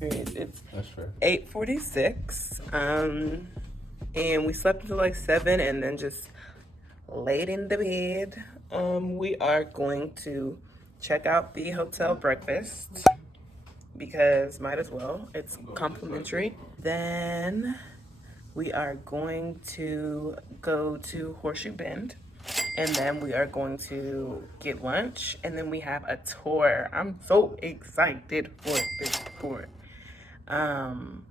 It's That's fair. 8:46. And we slept until like 7 and then just laid in the bed. We are going to check out the hotel breakfast because might as well. It's complimentary. Then we are going to go to Horseshoe Bend, and then we are going to get lunch, and then we have a tour. I'm so excited for this tour.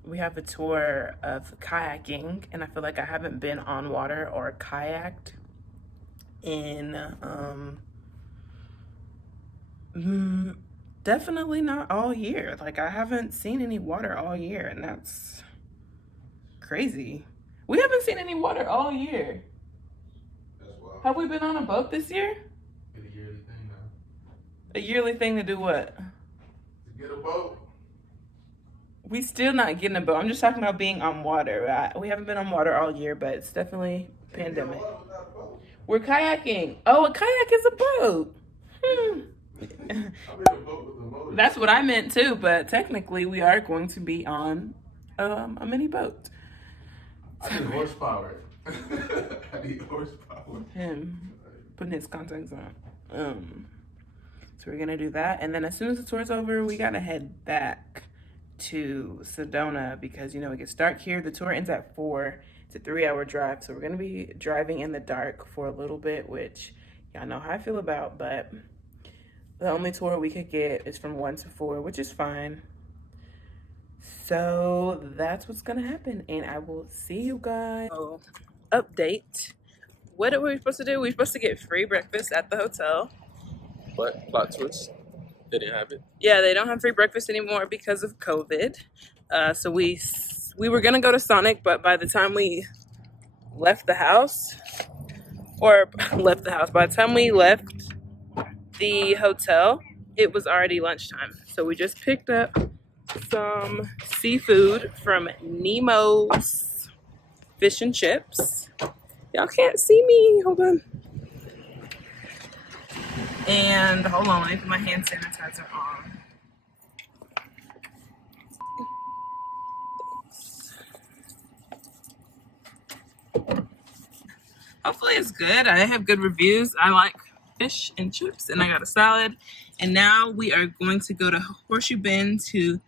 We have a tour of kayaking, and I feel like I haven't been on water or kayaked in definitely not all year. Like, I haven't seen any water all year, and that's crazy. We haven't seen any water all year. That's wild. Have we been on a boat this year? It's a yearly thing now. A yearly thing to do what? To get a boat. We still not getting a boat. I'm just talking about being on water. We haven't been on water all year, but it's definitely pandemic. We're kayaking. Oh, a kayak is a boat. I'm in a boat with a motor. That's what I meant too, but technically we are going to be on a mini boat. I need horsepower. I need horsepower. Him putting his contacts on. So we're gonna do that, and then as soon as the tour's over, we gotta head back to Sedona because you know it gets dark here. The tour ends at 4. It's a 3-hour drive, so we're gonna be driving in the dark for a little bit, which y'all know how I feel about, but the only tour we could get is from 1 to 4, which is fine. So that's what's gonna happen, and I will see you guys. Oh, update. What are we supposed to do? We're supposed to get free breakfast at the hotel. But plot twist, they didn't have it. Yeah, they don't have free breakfast anymore because of COVID. So we were gonna go to Sonic, but by the time we left the house, by the time we left the hotel, it was already lunchtime. So we just picked up some seafood from Nemo's Fish and Chips. Y'all can't see me. Hold on. And hold on, let me put my hand sanitizer on. Hopefully it's good. I have good reviews. I like fish and chips, and I got a salad. And now we are going to go to Horseshoe Bend to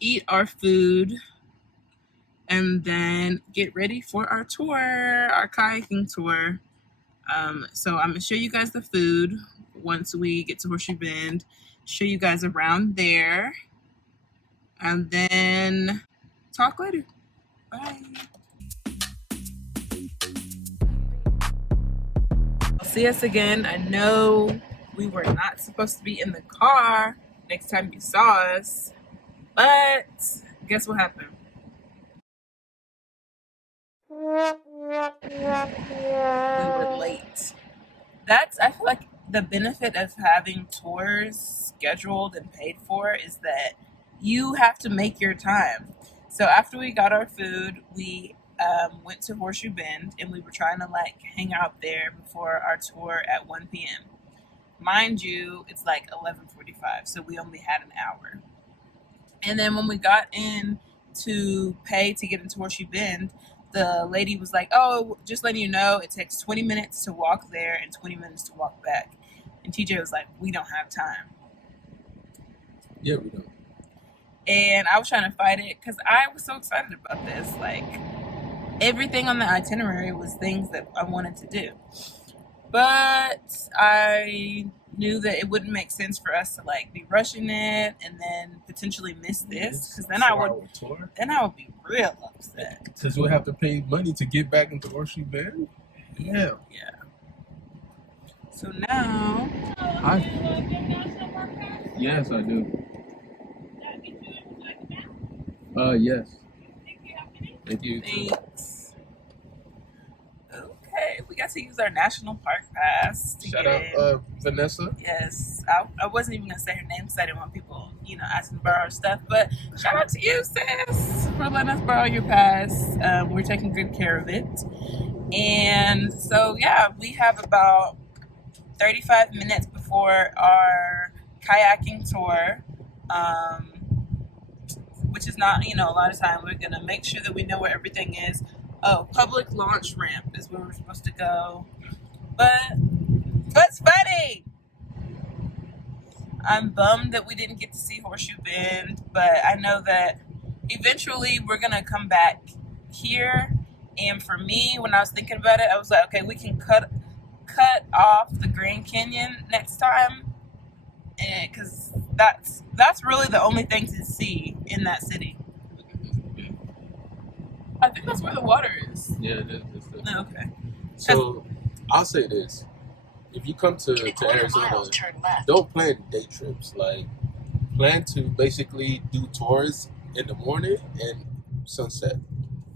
eat our food and then get ready for our tour, our kayaking tour. So I'm gonna show you guys the food once we get to Horseshoe Bend, show you guys around there, and then talk later. Bye. See us again. I know we were not supposed to be in the car next time you saw us, but guess what happened? We were late. I feel like the benefit of having tours scheduled and paid for is that you have to make your time. So after we got our food, we went to Horseshoe Bend, and we were trying to like hang out there before our tour at 1 p.m. Mind you, it's like 11:45, so we only had an hour. And then when we got in to pay to get into Horseshoe Bend, the lady was like, oh, just letting you know, it takes 20 minutes to walk there and 20 minutes to walk back. And TJ was like, we don't have time. Yeah, we don't. And I was trying to fight it because I was so excited about this. Like, everything on the itinerary was things that I wanted to do. But I knew that it wouldn't make sense for us to like be rushing it and then potentially miss this, because then I would be real upset. Because we'll have to pay money to get back into Horseshoe Bend? Yeah. Yeah. So now Yes, I do. Yes. Thank you. thanks. Okay, we got to use our national park pass to Shout get out in. Vanessa. Yes, I wasn't even gonna say her name because I didn't want people, asking to borrow her stuff. But shout out to you, sis, for letting us borrow your pass. We're taking good care of it. And so, yeah, we have about 35 minutes before our kayaking tour. which is not, you know, a lot of time. We're gonna make sure that we know where everything is. Oh, public launch ramp is where we're supposed to go. But what's funny? I'm bummed that we didn't get to see Horseshoe Bend, but I know that eventually we're gonna come back here. And for me, when I was thinking about it, I was like, okay, we can cut off the Grand Canyon next time, and because that's really the only thing to see in that city. I think that's where the water is. Yeah, it is. No, okay. So I'll say this: if you come to Arizona, don't plan day trips. Like, plan to basically do tours in the morning and sunset.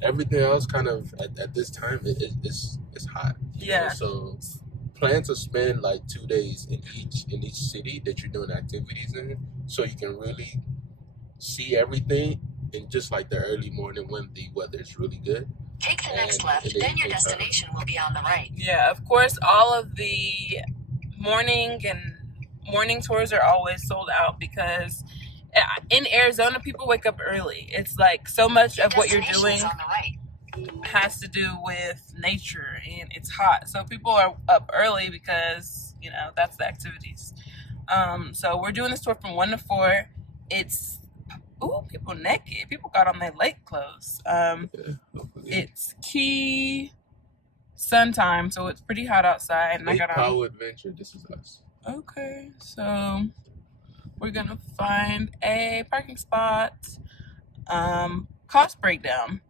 Everything else, kind of at this time, it's hot. Yeah. You know? So plan to spend like 2 days in each city that you're doing activities in, so you can really see everything in just like the early morning when the weather is really good. Take the next left, then your destination will be on the right. Yeah, of course, all of the morning tours are always sold out because in Arizona, people wake up early. It's like so much of what you're doing has to do with nature, and it's hot. So people are up early because, you know, that's the activities. So we're doing this tour from 1 to 4. It's, ooh, people naked. People got on their lake clothes. It's key sun time, so it's pretty hot outside. And I got on Powell Adventure. This is us. Okay, so we're gonna find a parking spot. Cost breakdown.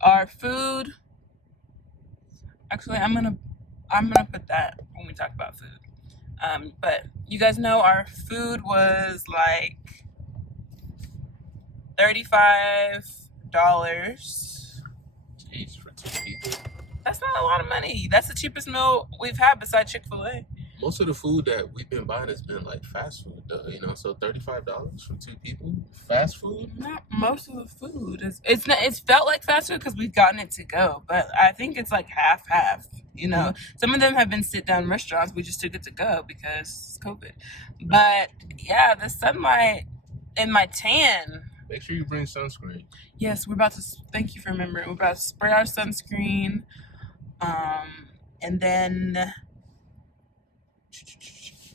Our food. Actually, I'm gonna put that when we talk about food. But you guys know our food was like $35. Jeez, for 2 people. That's not a lot of money. That's the cheapest meal we've had besides Chick-fil-A. Most of the food that we've been buying has been like fast food, though, you know. So $35 for 2 people, fast food. Not most of the food. It's felt like fast food because we've gotten it to go, but I think it's like half. You know, some of them have been sit down restaurants. We just took it to go because it's COVID. But yeah, the sunlight and my tan. Make sure you bring sunscreen. Yes, we're about to. Thank you for remembering. We're about to spray our sunscreen, and then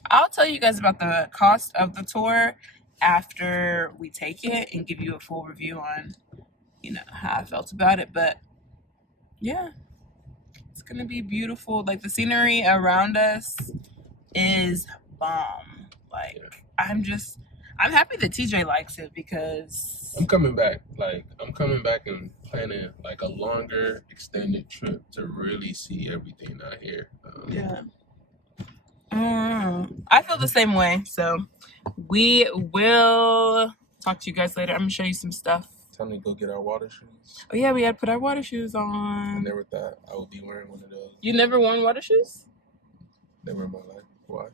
I'll tell you guys about the cost of the tour after we take it and give you a full review on, you know, how I felt about it. But yeah, it's gonna be beautiful. Like, the scenery around us is bomb. Like, I'm happy that TJ likes it because I'm coming back. Like, I'm coming back and planning like a longer extended trip to really see everything out here. yeah. I feel the same way. So we will talk to you guys later. I'm gonna show you some stuff. Time to go get our water shoes. Oh yeah, we had to put our water shoes I on. never thought I would be wearing one of those. You never worn water shoes? Never in my life. Why?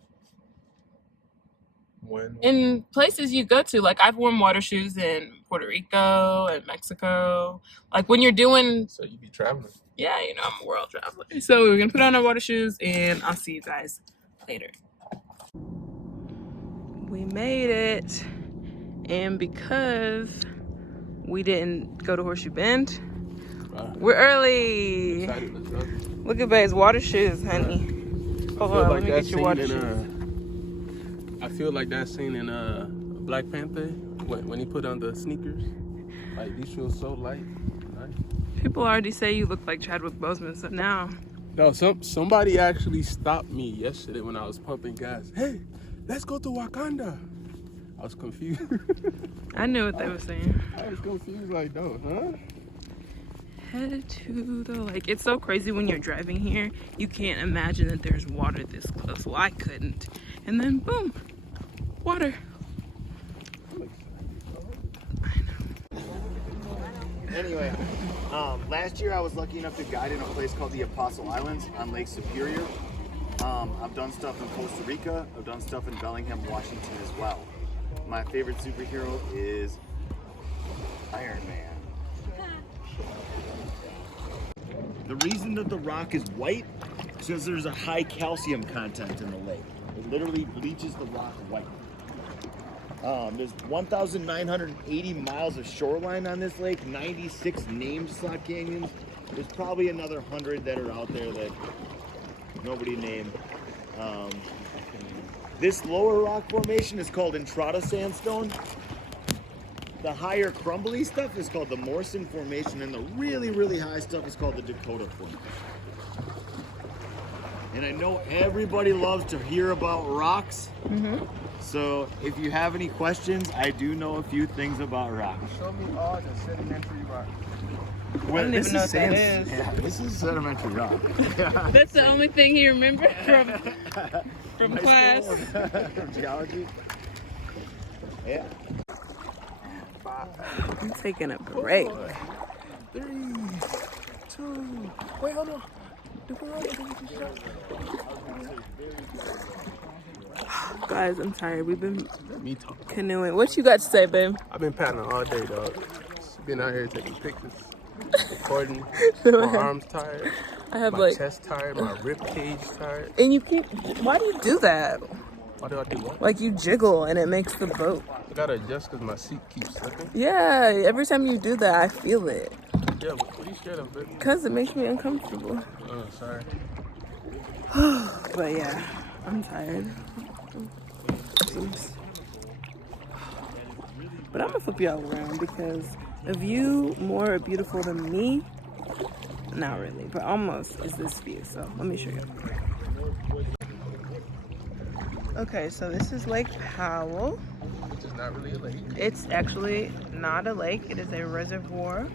When? In places you go to, like I've worn water shoes in Puerto Rico and Mexico. Like when you're doing, So you be traveling. yeah, you know, I'm a world traveler. So we're gonna put on our water shoes and I'll see you guys later. We made it, and because we didn't go to Horseshoe Bend, we're early. Let's go. Look at Babe's water shoes, honey. Hold on, let me get your water shoes. I feel like that scene in Black Panther when he put on the sneakers. Like, these feel so light. Nice. People already say you look like Chadwick Boseman, so now. No, somebody actually stopped me yesterday when I was pumping gas. Hey, let's go to Wakanda. I was confused. I knew what they were saying. I was confused, like, no, huh? Head to the lake. It's so crazy when you're driving here. You can't imagine that there's water this close. Well, I couldn't. And then, boom, water. Anyway, last year I was lucky enough to guide in a place called the Apostle Islands on Lake Superior. I've done stuff in Costa Rica. I've done stuff in Bellingham, Washington as well. My favorite superhero is Iron Man. The reason that the rock is white is because there's a high calcium content in the lake. It literally bleaches the rock white. There's 1,980 miles of shoreline on this lake, 96 named slot canyons. There's probably another 100 that are out there that nobody named. This lower rock formation is called Entrada Sandstone. The higher crumbly stuff is called the Morrison Formation, and the really, really high stuff is called the Dakota Formation. And I know everybody loves to hear about rocks. So if you have any questions, I do know a few things about rocks. Show me all the sedimentary rock. I don't even know what that is. Yeah, this is sedimentary rock. That's the only thing he remembered from class. From geology. Yeah. I'm taking a break. 3, 2, wait, hold on. Guys, I'm tired. We've been Me talk. canoeing. What you got to say, babe? I've been paddling all day, dog. Been out here taking pictures, recording. So My arms tired. I have My like, chest tired. My rib cage tired. and you keep, why do you do that? Why do I do what? Like you jiggle and it makes the boat. I gotta adjust because my seat keeps slipping. Yeah, every time you do that, I feel it. Yeah, what are you scared of, baby? Because it makes me uncomfortable. Oh, sorry. But yeah, I'm tired. But I'm gonna flip y'all around because a view more beautiful than me, not really, but almost, is this view. So let me show you. Okay, so this is Lake Powell. Which is not really a lake. It's actually not a lake. It is a reservoir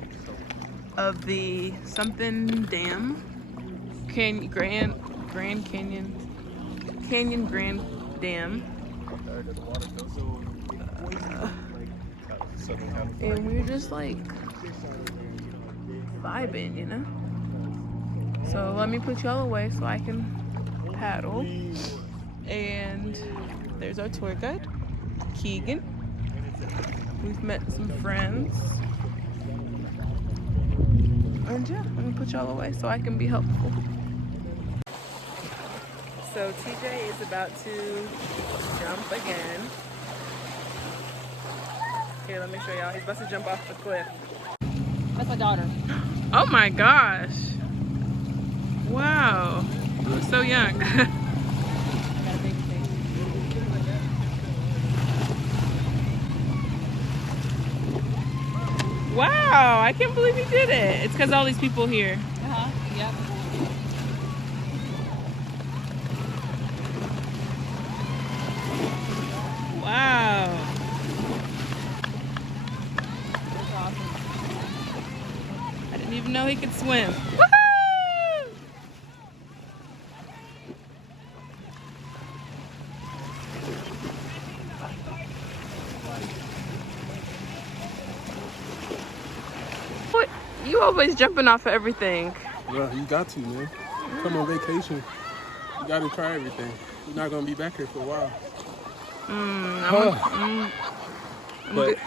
of the something dam, Grand Canyon Grand Dam. And we're just like vibing, you know? So let me put y'all away so I can paddle. And there's our tour guide, Keegan. We've met some friends. And yeah, let me put y'all away so I can be helpful. So TJ is about to jump again. Here, let me show y'all. He's about to jump off the cliff. That's my daughter. Oh my gosh. Wow. You look so young. Wow, I can't believe he did it. It's because all these people here. Yep. Wow. That's awesome. I didn't even know he could swim. Woohoo! What? You always jumping off of everything. Well, you got to, man. Come on vacation. You gotta try everything. You're not gonna be back here for a while. But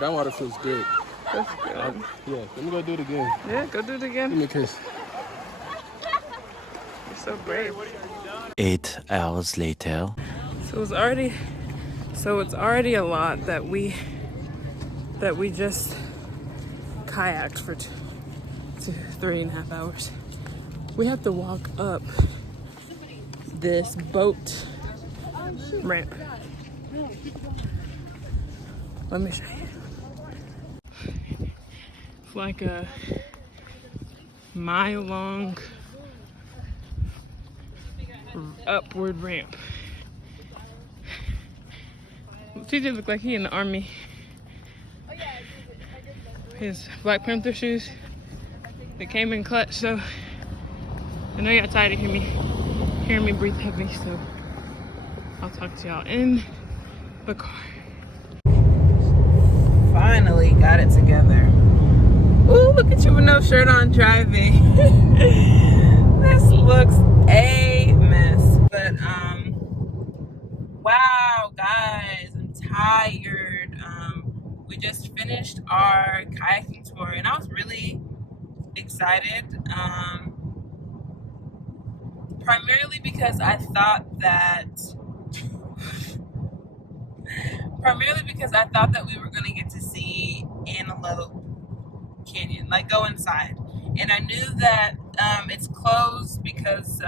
that water feels good. That's good. Yeah, let me go do it again. Yeah, go do it Give again. me a kiss. You're so brave. 8 hours later. So it's already a lot that we just kayaked for 3.5 hours. We have to walk up this boat ramp. Let me show you. It's like a mile-long upward ramp. TJ looked like he in the army. His Black Panther shoes, they came in clutch, so I know y'all tired of hearing me breathe heavy, so I'll talk to y'all in the car. Finally got it together. Ooh, look at you with no shirt on driving. This looks a mess, but wow, guys, I'm tired. We just finished our kayaking tour, and I was really excited. Primarily because I thought that primarily because I thought that we were going to get to see Antelope Canyon, like go inside. And I knew that it's closed because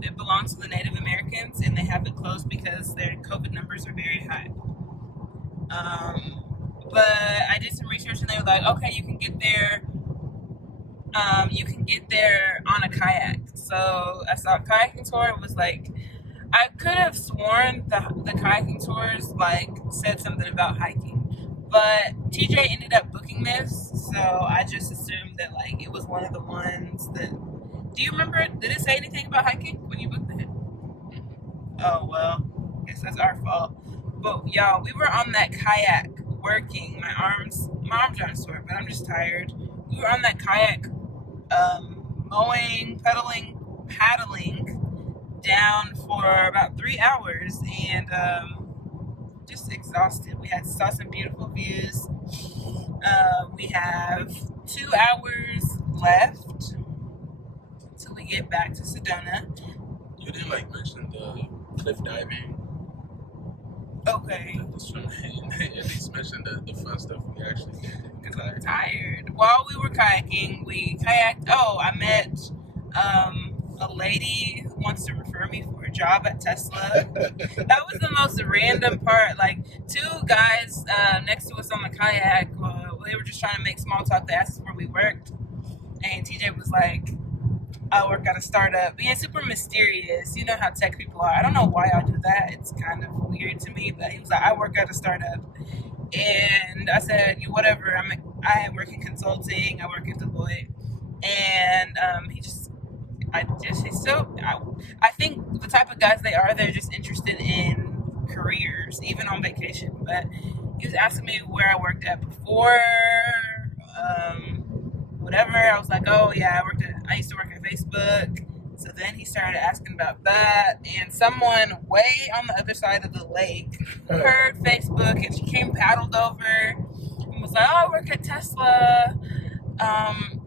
it belongs to the Native Americans, and they have it closed because their COVID numbers are very high. But I did some research, and they were like, okay, you can get there. You can get there on a kayak. So I saw a kayaking tour. It was like, I could have sworn the kayaking tours like said something about hiking, but TJ ended up booking this, so I just assumed that like it was one of the ones that. Do you remember? Did it say anything about hiking when you booked it? Oh well, I guess that's our fault. But y'all, we were on that kayak working. My arms aren't sore, but I'm just tired. We were on that kayak, mowing, paddling down for about 3 hours, and just exhausted. We saw some beautiful views. We have 2 hours left until we get back to Sedona. You didn't like mention the cliff diving. Okay. At least mention the fun stuff we actually did. Because I'm tired. While we were kayaking, we kayaked. Oh, I met a lady who wants to refer me for a job at Tesla. That was the most random part. Like, 2 guys next to us on the kayak, they were just trying to make small talk. They asked us where we worked. And TJ was like, I work at a startup. Being super mysterious. You know how tech people are. I don't know why I do that. It's kind of weird to me. But he was like, I work at a startup. And I said, whatever. I work in consulting. I work at Deloitte. And I think the type of guys they are, they're just interested in careers, even on vacation. But he was asking me where I worked at before, whatever. I was like, oh yeah, I used to work at Facebook. So then he started asking about that, and someone way on the other side of the lake heard Facebook, and she came paddled over and was like, oh, I work at Tesla.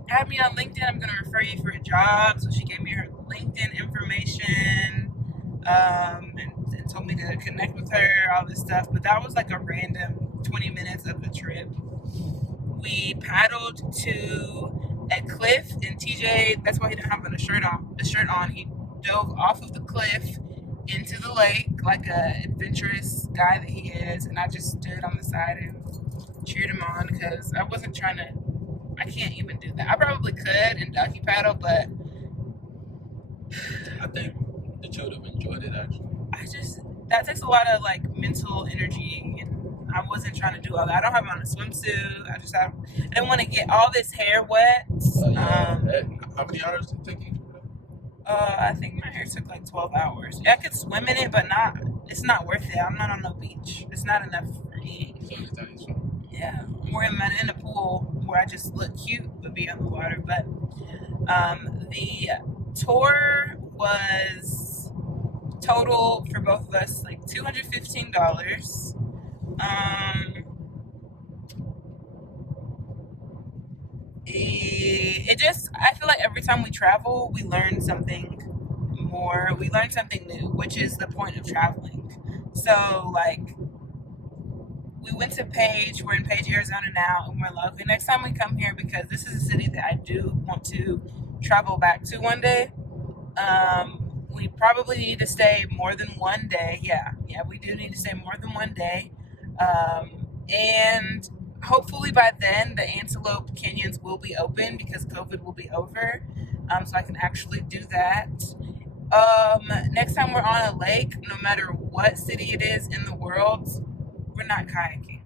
Add me on LinkedIn. I'm going to refer you for a job. So she gave me her LinkedIn information, and told me to connect with her, all this stuff. But that was like a random 20 minutes of the trip. We paddled to a cliff, and TJ, that's why he didn't have the shirt on. He dove off of the cliff into the lake like a adventurous guy that he is, and I just stood on the side and cheered him on because I wasn't trying to. I can't even do that. I probably could and ducky paddle, but I think that you would have enjoyed it actually. That takes a lot of like mental energy, and I wasn't trying to do all that. I don't have on a swimsuit. I didn't want to get all this hair wet. How many hours did it take you? I think my hair took like 12 hours. Yeah, I could swim in it, but it's not worth it. I'm not on no beach. It's not enough for me. Yeah, we're in a pool where I just look cute but be on the water. But the tour was total for both of us like $215. I feel like every time we travel, we learn something more. We learn something new, which is the point of traveling. So like, we went to Page. We're in Page, Arizona now, and we're like, okay, next time we come here, because this is a city that I do want to travel back to one day. We probably need to stay more than one day. Yeah, we do need to stay more than one day. And hopefully by then, the Antelope Canyons will be open because COVID will be over. So I can actually do that. Next time we're on a lake, no matter what city it is in the world, we're not kayaking.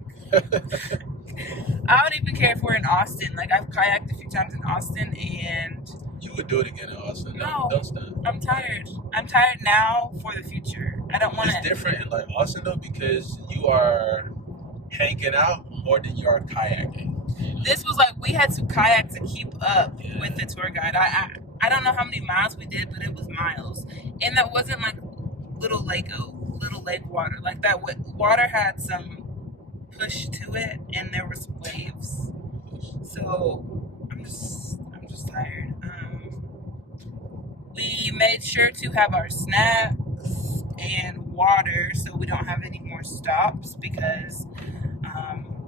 I don't even care if we're in Austin. Like, I've kayaked a few times in Austin, and You would do it again in Austin. No. Don't stop. I'm tired. I'm tired now for the future. I don't want to. It's different in like Austin though because you are hanging out more than you are kayaking. This was like we had to kayak to keep up with the tour guide. I don't know how many miles we did, but it was miles, and that wasn't like little lake water. Like that water had some push to it, and there was waves. So I'm just tired. We made sure to have our snacks and water so we don't have any more more stops because,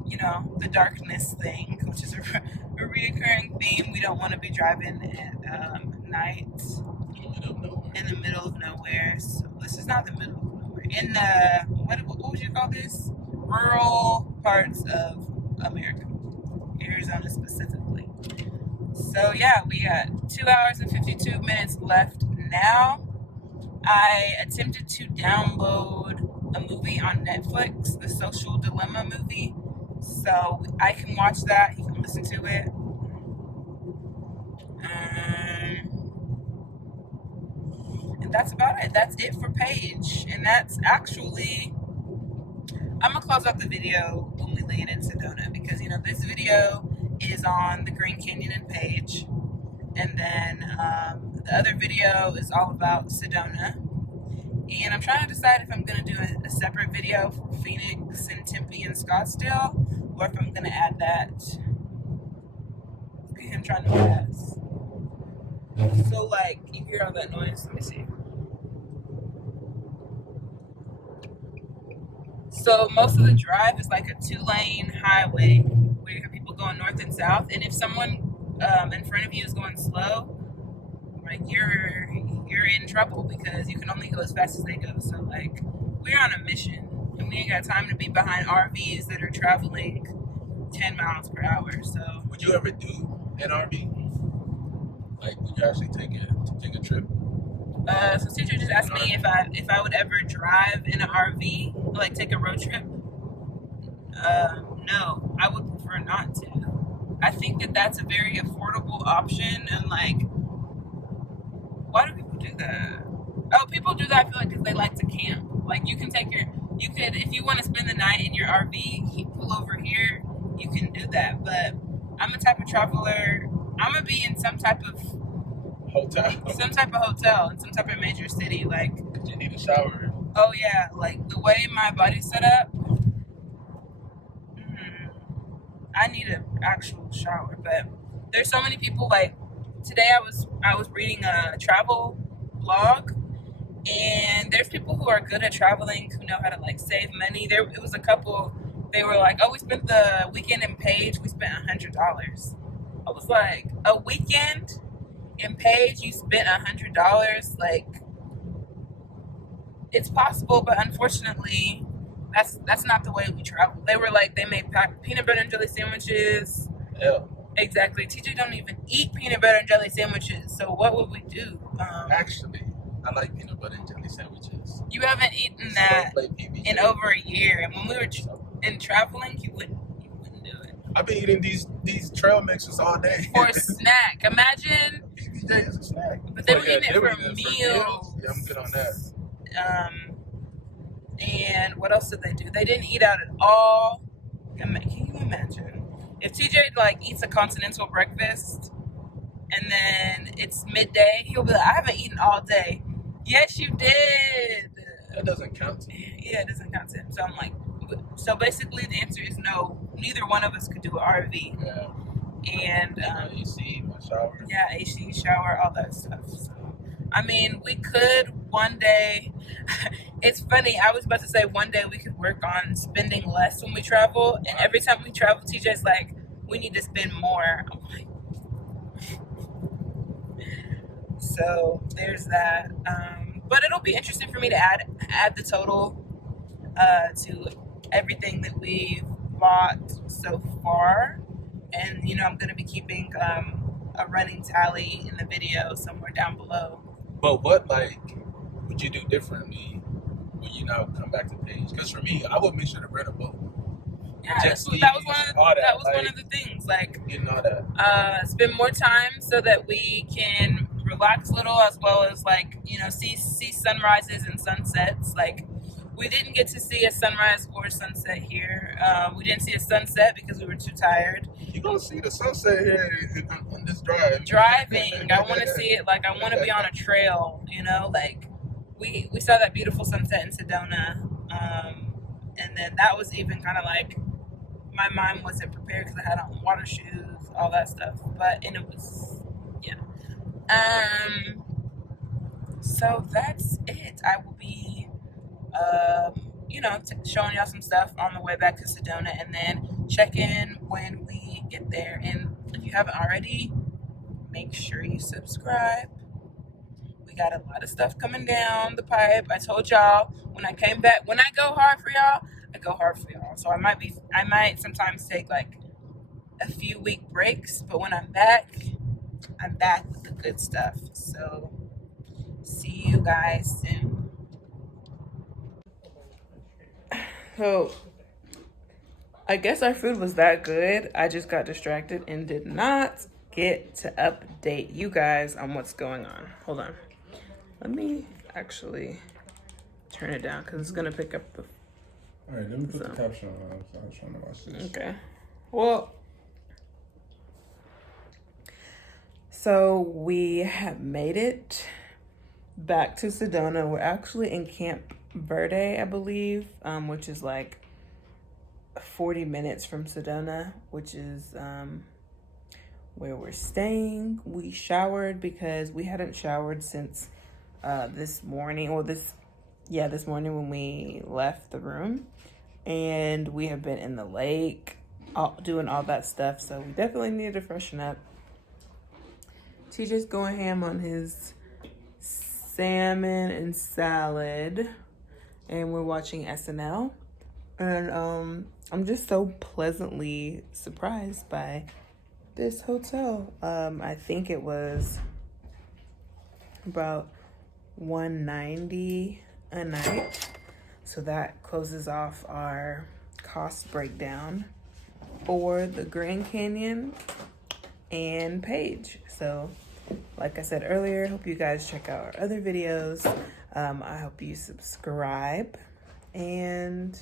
you know, the darkness thing, which is a reoccurring theme. We don't want to be driving at night in the middle of nowhere. So this is not the middle of nowhere. In the, what would you call this? Rural parts of America. Arizona specifically. So yeah, we got 2 hours and 52 minutes left now. I attempted to download a movie on Netflix, the Social Dilemma movie, so I can watch that. You can listen to it. And that's about it. That's it for Paige. And that's actually, I'm gonna close out the video when we land in Sedona because, you know, this video is on the Green Canyon and Page, and then the other video is all about Sedona. And I'm trying to decide if I'm gonna do a separate video for Phoenix and Tempe and Scottsdale, or if I'm gonna add that. Look at him trying to pass. So like, you hear all that noise? Let me see. So most of the drive is like a 2-lane highway where you have people going north and south, and if someone in front of you is going slow, like you're in trouble because you can only go as fast as they go. So like, we're on a mission and we ain't got time to be behind RVs that are traveling 10 miles per hour. So Would you ever do an RV? Like, would you actually take a trip? So teacher just asked me if I would ever drive in an RV, like take a road trip. No, I would prefer not to. I think that that's a very affordable option, and like, why do people do that? Oh, people do that, I feel like, because they like to camp. Like, you could, if you want to spend the night in your RV, you pull over here, you can do that. But I'm the type of traveler, I'm going to be in some type of hotel in some type of major city. Like, You need a shower. oh yeah, like the way my body's set up, I need an actual shower. But there's so many people, like, today I was reading a travel blog, and there's people who are good at traveling who know how to like save money. It was a couple, they were like, oh, we spent the weekend in Page, we spent $100. I was like, a weekend in Page, you spent $100? Like, it's possible, but unfortunately, that's not the way we travel. They were like, they made peanut butter and jelly sandwiches. Hell. Exactly. TJ don't even eat peanut butter and jelly sandwiches. So what would we do? Actually, I like peanut butter and jelly sandwiches. You haven't eaten that in over a year, and when we were in traveling, you wouldn't do it. I've been eating these trail mixes all day. For a snack, imagine. PBJ is a snack. But they were eating it for meals. meals. Yeah, I'm good on that. And what else did they do? They didn't eat out at all. Can you imagine? If TJ like eats a continental breakfast and then it's midday, he'll be like, I haven't eaten all day. Yes, you did. That doesn't count to me. Yeah, it doesn't count to him. So I'm like, so basically the answer is no. Neither one of us could do an RV. Yeah. And my AC, my shower. yeah, AC, shower, all that stuff. So, I mean, we could one day. It's funny. I was about to say one day we could work on spending less when we travel. And every time we travel, TJ's like, we need to spend more. I'm like, so there's that. But it'll be interesting for me to add the total to everything that we've bought so far. And, you know, I'm going to be keeping a running tally in the video somewhere down below. But what, like, would you do differently when you now come back to Page? Because for me, I would make sure to rent a boat. Yeah, that was one of the things. Like, getting all that. Spend more time so that we can relax a little, as well as, like, you know, see sunrises and sunsets. Like, we didn't get to see a sunrise or sunset here. We didn't see a sunset because we were too tired. You're going to see the sunset here on this drive. Driving, I want to see it. Like, I want to be on a trail, you know? Like, we saw that beautiful sunset in Sedona. And then that was even kind of like, my mind wasn't prepared because I had on water shoes, all that stuff. And it was, yeah. So that's it. I will be you know, showing y'all some stuff on the way back to Sedona, and then check in when we get there. And if you haven't already, make sure you subscribe. We got a lot of stuff coming down the pipe. I told y'all when I came back, when I go hard for y'all, I go hard for y'all. So I might sometimes take like a few week breaks, but when I'm back with the good stuff. So see you guys soon. So I guess our food was that good. I just got distracted and did not get to update you guys on what's going on. Hold on. Let me actually turn it down because it's gonna pick up the. All right, let me put the caption on. I was trying to watch this. Okay. Well, so we have made it back to Sedona. We're actually in Camp Verde, I believe, which is like 40 minutes from Sedona, which is where we're staying. We showered because we hadn't showered since this morning when we left the room, and we have been in the lake doing all that stuff, so we definitely needed to freshen up. TJ's going ham on his salmon and salad, and we're watching SNL, and I'm just so pleasantly surprised by this hotel. I think it was about $190 a night, so that closes off our cost breakdown for the Grand Canyon and Page. So like I said earlier, hope you guys check out our other videos. I hope you subscribe, and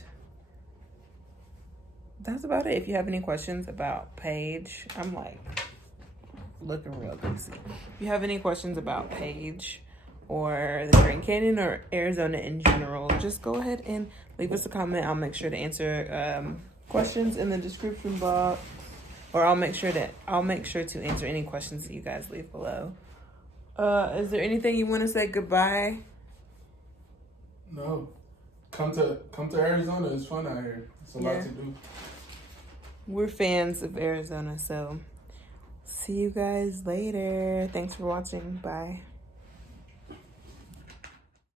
that's about it. If you have any questions about Page, I'm like looking real busy. If you have any questions about Page or the Grand Canyon or Arizona in general, just go ahead and leave us a comment. I'll make sure to answer questions in the description box, or I'll make sure to answer any questions that you guys leave below. Is there anything you want to say goodbye? No. Come to Arizona. It's fun out here. It's a lot to do. We're fans of Arizona, so see you guys later. Thanks for watching. Bye.